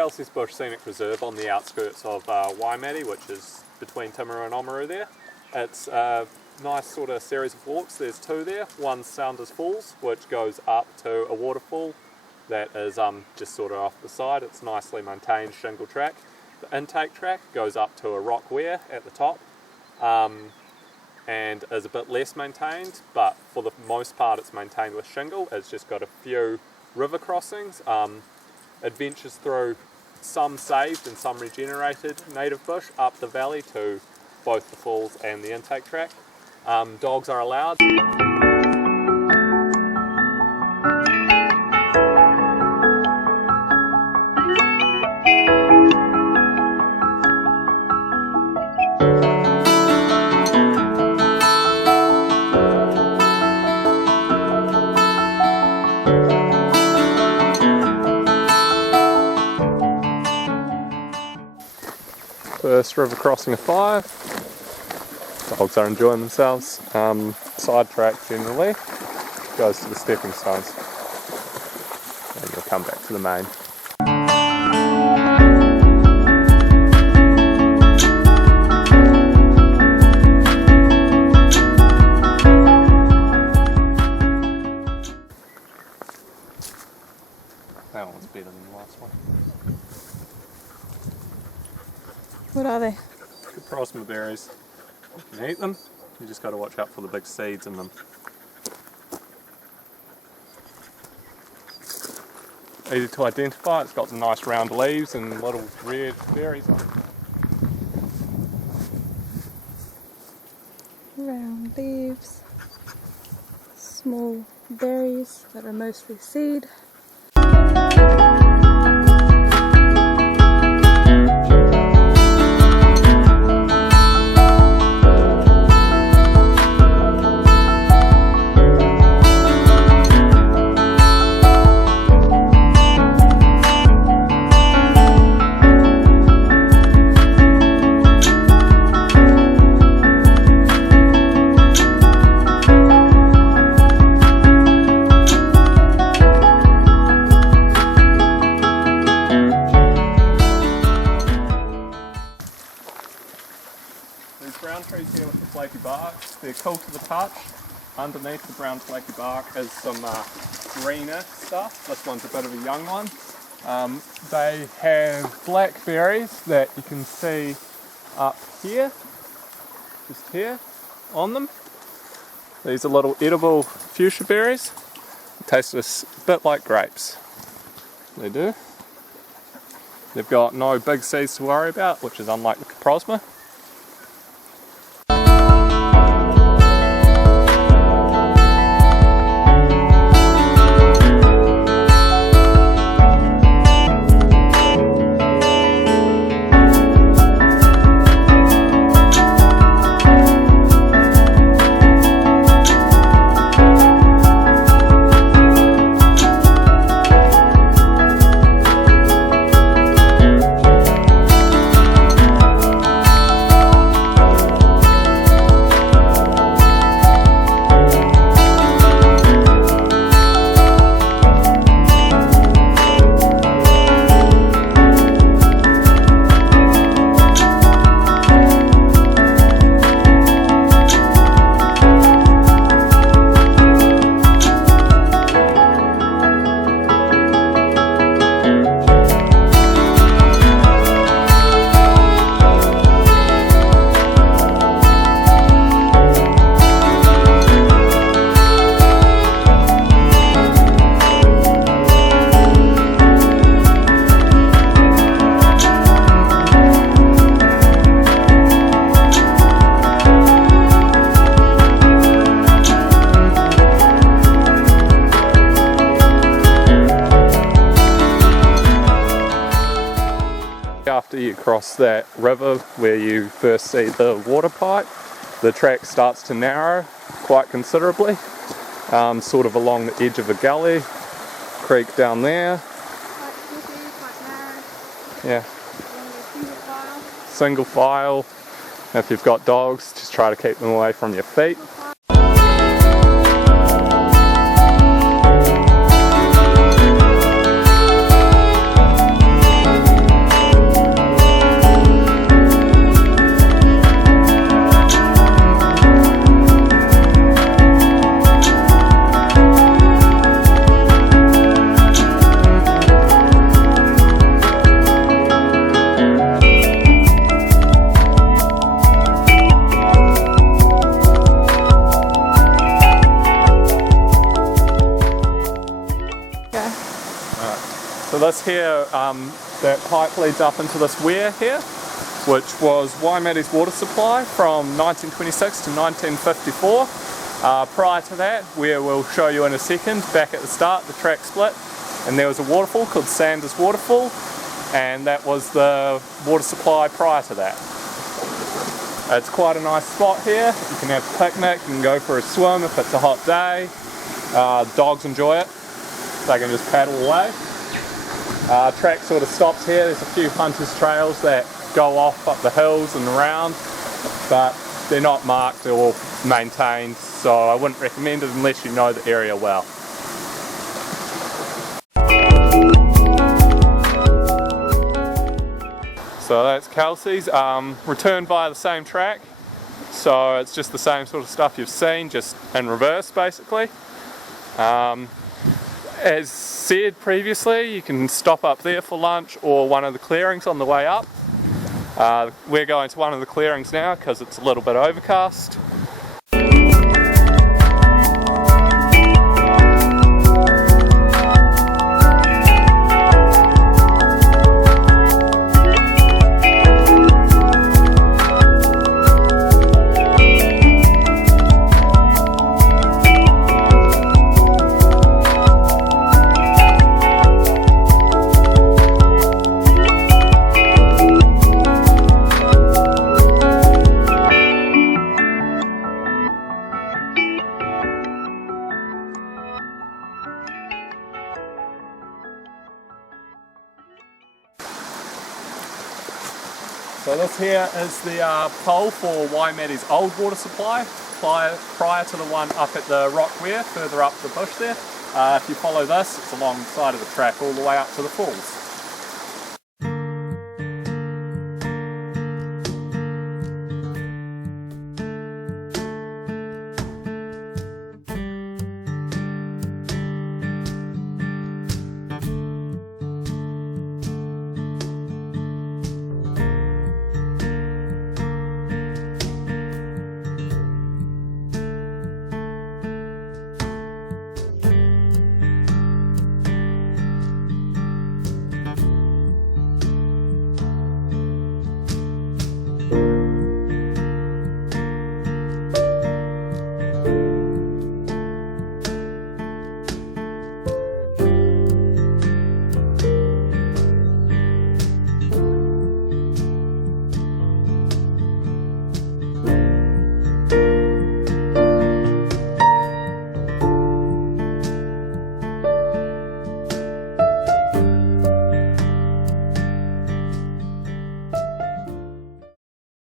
Kelceys Bush Scenic Reserve on the outskirts of Waimate, which is between Timaru and Oamaru there. It's a nice sort of series of walks. There's two there. One's Sounders Falls, which goes up to a waterfall that is just sort of off the side. It's nicely maintained shingle track. The intake track goes up to a rock weir at the top and is a bit less maintained, but for the most part it's maintained with shingle. It's just got a few river crossings, adventures through some saved and some regenerated native bush up the valley to both the falls and the intake track. Dogs are allowed. First river crossing of 5. Dogs are enjoying themselves. Side track generally goes to the stepping stones, and you'll come back to the main. That one's better than the last one. What are they? Prosma berries. You can eat them, you just got to watch out for the big seeds in them. Easy to identify, it's got the nice round leaves and little red berries on it. Round leaves, small berries that are mostly seed. These brown trees here with the flaky bark, they're cool to the touch. Underneath the brown flaky bark is some greener stuff. This one's a bit of a young one. They have blackberries that you can see up here, just here on them. These are little edible fuchsia berries. They taste a bit like grapes. They do. They've got no big seeds to worry about, which is unlike the Prosma. After you cross that river where you first see the water pipe, the track starts to narrow quite considerably, sort of along the edge of a gully, creek down there. Quite narrow. Yeah. Single file. Single file. If you've got dogs, just try to keep them away from your feet. this here, that pipe leads up into this weir here, which was Waimate's water supply from 1926 to 1954. Prior to that, where we'll show you in a second, back at the start, the track split, and there was a waterfall called Sanders Waterfall, and that was the water supply prior to that. It's quite a nice spot here. You can have a picnic, you can go for a swim if it's a hot day. Dogs enjoy it, they can just paddle away. Track sort of stops here. There's a few hunters' trails that go off up the hills and around, but they're not marked or maintained, so I wouldn't recommend it unless you know the area well. So that's Kelceys, returned via the same track, so it's just the same sort of stuff you've seen, just in reverse basically. As said previously, you can stop up there for lunch or one of the clearings on the way up. We're going to one of the clearings now because it's a little bit overcast. So this here is the pole for Waimate's old water supply, prior to the one up at the rock weir, further up the bush there. If you follow this, it's alongside of the track all the way up to the falls.